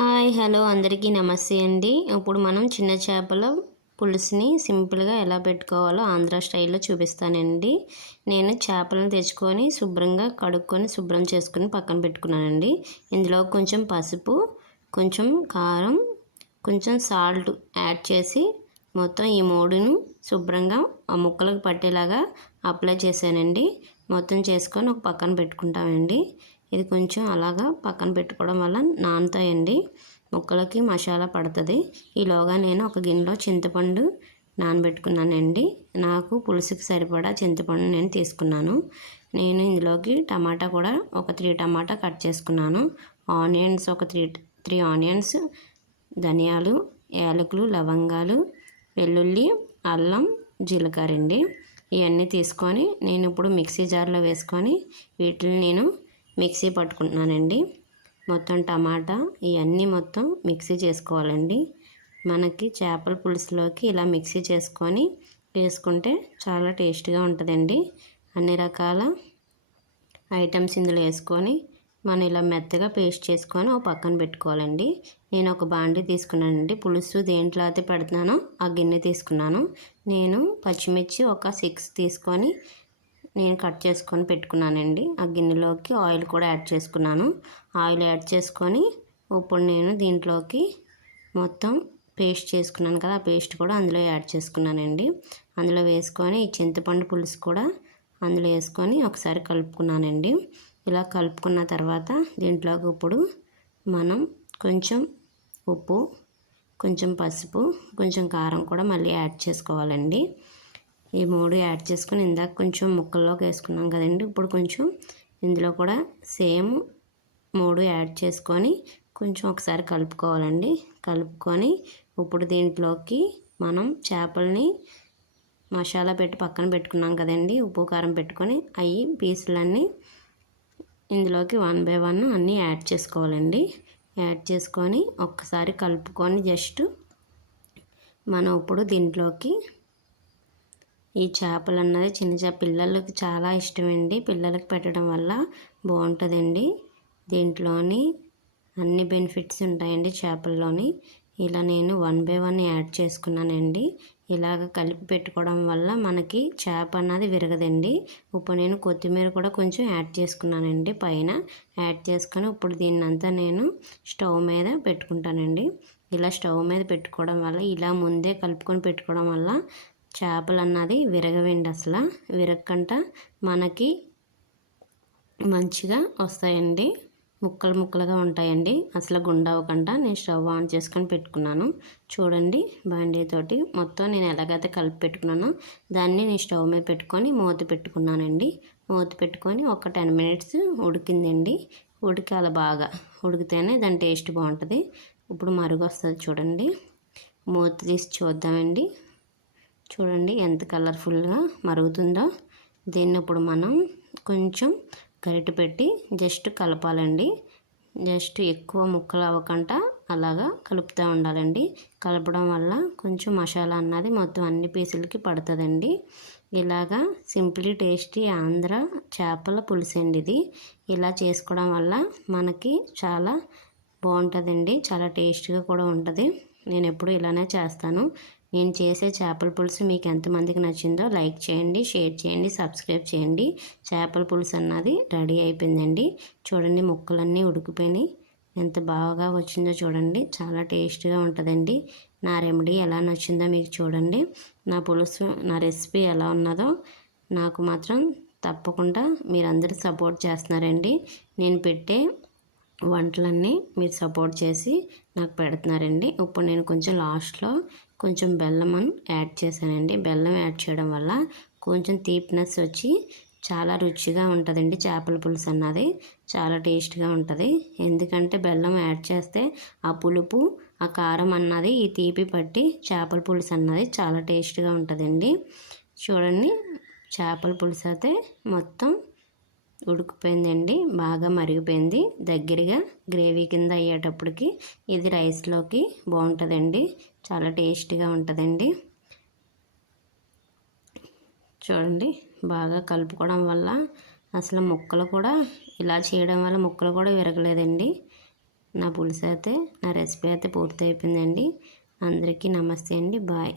Hi hello అందరికీ నమస్తే అండి. ఇప్పుడు మనం చిన్న చేపల పులుసుని సింపుల్గా ఎలా పెట్టుకోవాలో ఆంధ్ర స్టైల్లో చూపిస్తానండి. నేను చేపలను తెచ్చుకొని శుభ్రంగా కడుక్కొని శుభ్రం చేసుకొని పక్కన పెట్టుకున్నానండి. ఇందులో కొంచెం పసుపు కొంచెం కారం కొంచెం సాల్ట్ యాడ్ చేసి మొత్తం ఈ మూడును శుభ్రంగా ఆ ముక్కలకు పట్టేలాగా అప్లై చేశానండి. మొత్తం చేసుకొని ఒక పక్కన పెట్టుకుంటామండి. ఇది కొంచెం అలాగా పక్కన పెట్టుకోవడం వల్ల నానుతాయండి. ముక్కలకి మసాలా పడుతుంది. ఈలోగా నేను ఒక గిన్నెలో చింతపండు నానబెట్టుకున్నానండి. నాకు పులుసుకి సరిపడా చింతపండు నేను తీసుకున్నాను. నేను ఇందులోకి టమాటా కూడా ఒక త్రీ టమాటా కట్ చేసుకున్నాను. ఆనియన్స్ ఒక త్రీ త్రీ ఆనియన్స్ ధనియాలు యాలకులు లవంగాలు వెల్లుల్లి అల్లం జీలకర్ర అండి. ఇవన్నీ తీసుకొని నేను ఇప్పుడు మిక్సీ జార్లో వేసుకొని వీటిని నేను మిక్సీ పట్టుకుంటున్నానండి. మొత్తం టమాటా ఇవన్నీ మొత్తం మిక్సీ చేసుకోవాలండి. మనకి చేపల పులుసులోకి ఇలా మిక్సీ చేసుకొని వేసుకుంటే చాలా టేస్ట్గా ఉంటుందండి. అన్ని రకాల ఐటమ్స్ ఇందులో వేసుకొని మనం ఇలా మెత్తగా పేస్ట్ చేసుకొని ఒక పక్కన పెట్టుకోవాలండి. నేను ఒక బాండి తీసుకున్నానండి. పులుసు దేంట్లో అయితే పెడుతున్నానో ఆ గిన్నె తీసుకున్నాను. నేను పచ్చిమిర్చి ఒక సిక్స్ తీసుకొని నేను కట్ చేసుకొని పెట్టుకున్నానండి. ఆ గిన్నెలోకి ఆయిల్ కూడా యాడ్ చేసుకున్నాను. ఆయిల్ యాడ్ చేసుకొని ఇప్పుడు నేను దీంట్లోకి మొత్తం పేస్ట్ చేసుకున్నాను కదా ఆ పేస్ట్ కూడా అందులో యాడ్ చేసుకున్నానండి. అందులో వేసుకొని ఈ చింతపండు పులుసు కూడా అందులో వేసుకొని ఒకసారి కలుపుకున్నానండి. ఇలా కలుపుకున్న తర్వాత దీంట్లోకి ఇప్పుడు మనం కొంచెం ఉప్పు కొంచెం పసుపు కొంచెం కారం కూడా మళ్ళీ యాడ్ చేసుకోవాలండి. ఈ మూడు యాడ్ చేసుకొని ఇందాక కొంచెం ముక్కల్లోకి వేసుకున్నాం కదండి. ఇప్పుడు కొంచెం ఇందులో కూడా సేమ్ మూడు యాడ్ చేసుకొని కొంచెం ఒకసారి కలుపుకోవాలండి. కలుపుకొని ఇప్పుడు దీంట్లోకి మనం చేపల్ని మసాలా పెట్టి పక్కన పెట్టుకున్నాం కదండి. ఉప్పు కారం పెట్టుకొని అవి పీసులన్నీ ఇందులోకి వన్ బై వన్ అన్నీ యాడ్ చేసుకోవాలండి. యాడ్ చేసుకొని ఒక్కసారి కలుపుకొని జస్ట్ మనం ఇప్పుడు దీంట్లోకి ఈ చేపలు అన్నది చిన్న చేప పిల్లలకి చాలా ఇష్టమండి. పిల్లలకి పెట్టడం వల్ల బాగుంటుందండి. దీంట్లోని అన్ని బెనిఫిట్స్ ఉంటాయండి చేపల్లోని. ఇలా నేను వన్ బై వన్ యాడ్ చేసుకున్నానండి. ఇలాగ కలిపి పెట్టుకోవడం వల్ల మనకి చేప అన్నది విరగదండి. ఇప్పుడు నేను కొత్తిమీర కూడా కొంచెం యాడ్ చేసుకున్నానండి. పైన యాడ్ చేసుకొని ఇప్పుడు దీన్ని అంతా నేను స్టవ్ మీద పెట్టుకుంటానండి. ఇలా స్టవ్ మీద పెట్టుకోవడం వల్ల ఇలా ముందే కలుపుకొని పెట్టుకోవడం వల్ల చేపలు అన్నది విరగవండి అసలు. విరగకంట మనకి మంచిగా వస్తాయండి. ముక్కలు ముక్కలుగా ఉంటాయండి. అసలు గుండవకుండా నేను స్టవ్ ఆన్ చేసుకొని పెట్టుకున్నాను. చూడండి బాండీతోటి మొత్తం నేను ఎలాగైతే కలిపి పెట్టుకున్నానో దాన్ని నేను స్టవ్ మీద పెట్టుకొని మూత పెట్టుకున్నానండి. మూత పెట్టుకొని ఒక టెన్ మినిట్స్ ఉడికిందండి. ఉడికాలి బాగా. ఉడికితేనే దాని టేస్ట్ బాగుంటుంది. ఇప్పుడు మరుగు వస్తుంది చూడండి. మూత తీసి చూద్దామండి. చూడండి ఎంత కలర్ఫుల్గా మరుగుతుందో. దీన్ని ఇప్పుడు మనం కొంచెం గరిటె పెట్టి జస్ట్ కలపాలండి. జస్ట్ ఎక్కువ ముక్కలు అవ్వకుండా అలాగా కలుపుతూ ఉండాలండి. కలపడం వల్ల కొంచెం మసాలా అన్నది మొత్తం అన్ని పీసులకి పడుతుందండి. ఇలాగా సింప్లీ టేస్టీ ఆంధ్ర చేపల పులుసు అండి ఇది. ఇలా చేసుకోవడం వల్ల మనకి చాలా బాగుంటుందండి. చాలా టేస్ట్గా కూడా ఉంటుంది. నేను ఎప్పుడు ఇలానే చేస్తాను. నేను చేసే చేపల పులుసు మీకు ఎంతమందికి నచ్చిందో లైక్ చేయండి షేర్ చేయండి సబ్స్క్రైబ్ చేయండి. చేపల పులుసు అన్నది రెడీ అయిపోయిందండి. చూడండి ముక్కలన్నీ ఉడికిపోయినాయి. ఎంత బాగా వచ్చిందో చూడండి. చాలా టేస్ట్గా ఉంటుందండి. నా రెమెడీ ఎలా నచ్చిందో మీకు చూడండి. నా పులుసు నా రెసిపీ ఎలా ఉన్నదో నాకు మాత్రం తప్పకుండా మీరందరూ సపోర్ట్ చేస్తున్నారండి. నేను పెట్టే వంటలన్నీ మీరు సపోర్ట్ చేసి నాకు పెడుతున్నారండి. ఇప్పుడు నేను కొంచెం లాస్ట్లో కొంచెం బెల్లం యాడ్ చేశానండి. బెల్లం యాడ్ చేయడం వల్ల కొంచెం తీపినెస్ వచ్చి చాలా రుచిగా ఉంటుందండి. చేపల పులుసు అన్నది చాలా టేస్ట్గా ఉంటుంది. ఎందుకంటే బెల్లం యాడ్ చేస్తే ఆ పులుపు ఆ కారం అన్నది ఈ తీపి పట్టి చేపల పులుసు అన్నది చాలా టేస్ట్గా ఉంటుందండి. చూడండి చేపల పులుసు అయితే మొత్తం ఉడికిపోయిందండి బాగా మరిగిపోయింది. దగ్గరగా గ్రేవీ కింద అయ్యేటప్పటికి ఇది రైస్లోకి బాగుంటుందండి చాలా టేస్టీగా ఉంటుందండి. చూడండి బాగా కలుపుకోవడం వల్ల అసలు ముక్కలు కూడా ఇలా చేయడం వల్ల ముక్కలు కూడా విరగలేదండి. నా పులుసు అయితే నా రెసిపీ అయితే పూర్తి అయిపోయిందండి అందరికీ నమస్తే అండి బాయ్.